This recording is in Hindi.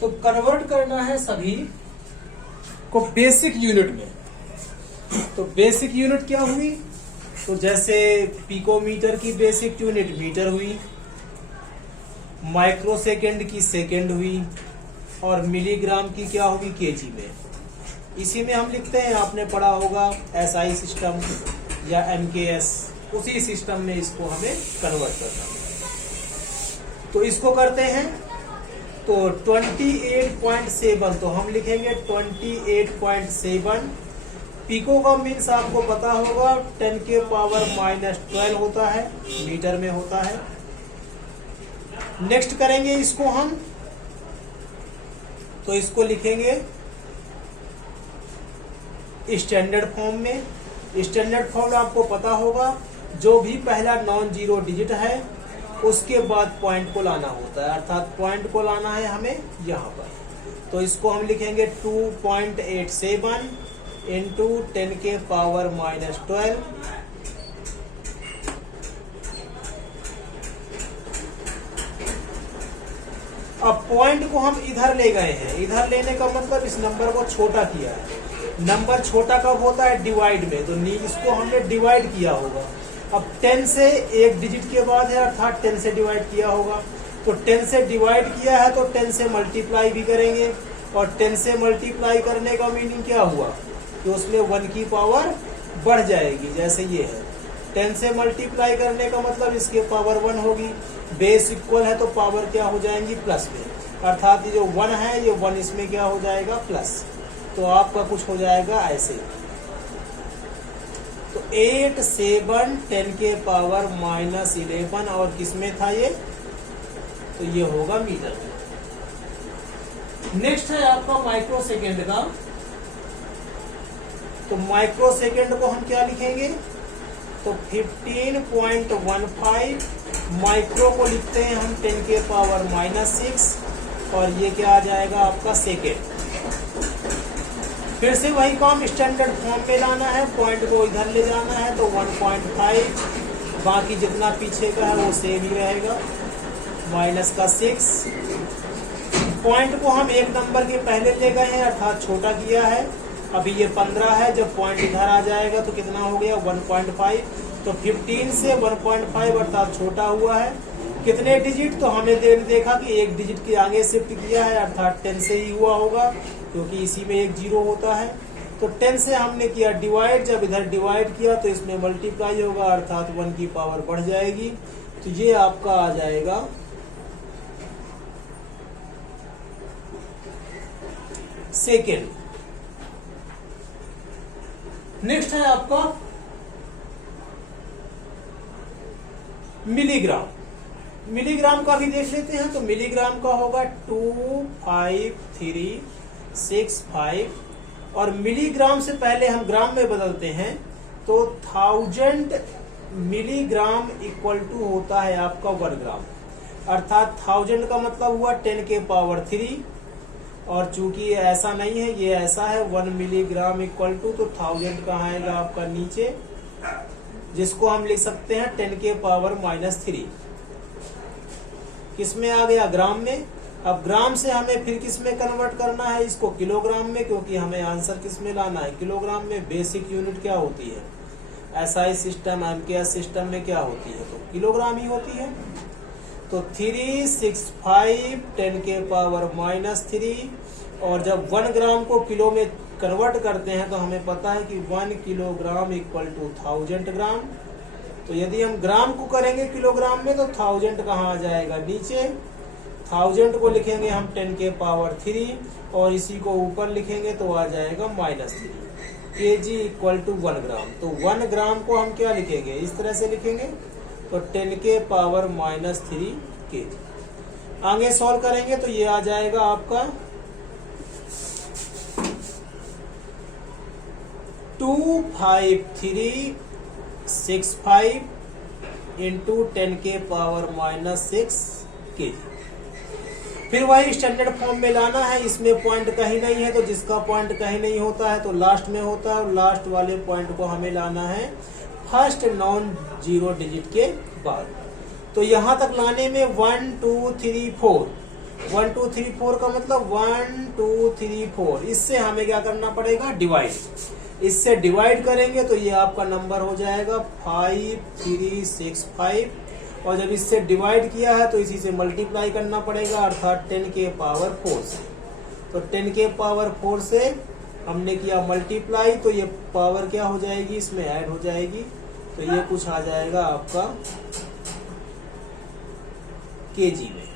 तो कन्वर्ट करना है सभी को बेसिक यूनिट में। तो बेसिक यूनिट क्या हुई? तो जैसे पिकोमीटर की बेसिक यूनिट मीटर हुई, माइक्रोसेकंड की सेकंड हुई, और मिलीग्राम की क्या होगी? केजी में। इसी में हम लिखते हैं, आपने पढ़ा होगा एसआई सिस्टम या एमकेएस, उसी सिस्टम में इसको हमें कन्वर्ट करना है। तो इसको करते हैं, तो 28.7, तो हम लिखेंगे 28.7। पिको का मीन्स आपको पता होगा 10 के पावर -12 होता है, मीटर में होता है। नेक्स्ट करेंगे इसको हम, तो इसको लिखेंगे स्टैंडर्ड फॉर्म में। स्टैंडर्ड फॉर्म आपको पता होगा, जो भी पहला नॉन जीरो डिजिट है उसके बाद पॉइंट को लाना होता है, अर्थात पॉइंट को लाना है हमें यहाँ पर। तो इसको हम लिखेंगे 2.87 इंटू 10 के पावर -12। अब पॉइंट को हम इधर ले गए हैं, इधर लेने का मतलब इस नंबर को छोटा किया है। नंबर छोटा कब होता है? डिवाइड में। तो इसको हमने डिवाइड किया होगा। अब 10 से एक डिजिट के बाद है, अर्थात 10 से डिवाइड किया होगा। तो 10 से डिवाइड किया है तो 10 से मल्टीप्लाई भी करेंगे, और 10 से मल्टीप्लाई करने का मीनिंग क्या हुआ कि उसमें 1 की पावर बढ़ जाएगी। जैसे ये है, 10 से मल्टीप्लाई करने का मतलब इसके पावर 1 होगी। बेस इक्वल है तो पावर क्या हो जाएंगी? प्लस में, अर्थात ये जो 1 है ये 1 इसमें क्या हो जाएगा? प्लस। तो आपका कुछ हो जाएगा ऐसे। तो 8, 7, 10 के पावर -11, और किसमें था ये? तो ये होगा मीटर में। नेक्स्ट है आपका माइक्रो सेकेंड का। तो माइक्रो सेकेंड को हम क्या लिखेंगे? तो 15.15 माइक्रो को लिखते हैं हम 10 के पावर -6, और ये क्या आ जाएगा आपका? सेकेंड। फिर से वही काम स्टैंडर्ड फॉर्म में लाना है, पॉइंट को इधर ले जाना है, तो 1.5, बाकी जितना पीछे का है वो सेम ही रहेगा, -6। पॉइंट को हम एक नंबर के पहले ले गए हैं, अर्थात छोटा किया है। अभी ये 15 है, जब पॉइंट इधर आ जाएगा तो कितना हो गया? 1.5। तो 15 से 1.5 अर्थात छोटा हुआ है। कितने डिजिट? तो हमने देखा कि एक डिजिट के आगे शिफ्ट किया है, अर्थात 10 से ही हुआ होगा, क्योंकि इसी में एक जीरो होता है। तो 10 से हमने किया डिवाइड, जब इधर डिवाइड किया तो इसमें मल्टीप्लाई होगा, अर्थात 1 की पावर बढ़ जाएगी। तो ये आपका आ जाएगा सेकेंड। नेक्स्ट है आपका मिलीग्राम। मिलीग्राम का भी देख लेते हैं। तो मिलीग्राम का होगा 25365, और मिलीग्राम से पहले हम ग्राम में बदलते हैं। तो 1000 मिलीग्राम इक्वल टू होता है आपका 1 ग्राम, अर्थात 1000 का मतलब हुआ 10 के पावर 3, और चूंकि ये ऐसा नहीं है, ये ऐसा है 1 मिलीग्राम इक्वल टू, तो 1000 कहाँ आएगा आपका? नीचे, जिसको हम लिख सकते हैं 10 के पावर -3। किसमें आ गया? ग्राम में। अब ग्राम से हमें फिर किस में कन्वर्ट करना है? इसको किलोग्राम में, क्योंकि हमें आंसर किस में लाना है? किलोग्राम में। बेसिक यूनिट क्या होती है? एसआई सिस्टम, एमकेएस सिस्टम में क्या होती है? तो किलोग्राम ही होती है। तो 365 10 के पावर -3, और जब 1 ग्राम को किलो में कन्वर्ट करते हैं तो हमें पता है कि 1 किलोग्राम इक्वल टू 1000 ग्राम। तो यदि हम ग्राम को करेंगे किलोग्राम में तो 1000 कहाँ आ जाएगा? नीचे। 1000 को लिखेंगे हम 10 के पावर 3, और इसी को ऊपर लिखेंगे तो आ जाएगा -3। केजी इक्वल टू 1 ग्राम। तो 1 ग्राम को हम क्या लिखेंगे? इस तरह से लिखेंगे, तो 10 के पावर -3 केजी। आगे सॉल्व करेंगे तो ये आ जाएगा आपका 25365 इंटू 10 के पावर -6 केजी। फिर वही स्टैंडर्ड फॉर्म में लाना है। इसमें पॉइंट कहीं नहीं है, तो जिसका पॉइंट कहीं नहीं होता है तो लास्ट में होता है, और लास्ट वाले पॉइंट को हमें लाना है फर्स्ट नॉन जीरो डिजिट के बाद। तो यहां तक लाने में 1 2 3 4, 1 2 3 4 का मतलब 1 2 3 4, इससे हमें क्या करना पड़ेगा, डिवाइड। इससे डिवाइड करेंगे तो ये आपका नंबर हो जाएगा 5365, और जब इससे डिवाइड किया है तो इसी से मल्टीप्लाई करना पड़ेगा, अर्थात 10 के पावर 4 से। तो 10 के पावर 4 से हमने किया मल्टीप्लाई, तो ये पावर क्या हो जाएगी, इसमें ऐड हो जाएगी, तो ये कुछ आ जाएगा आपका केजी में।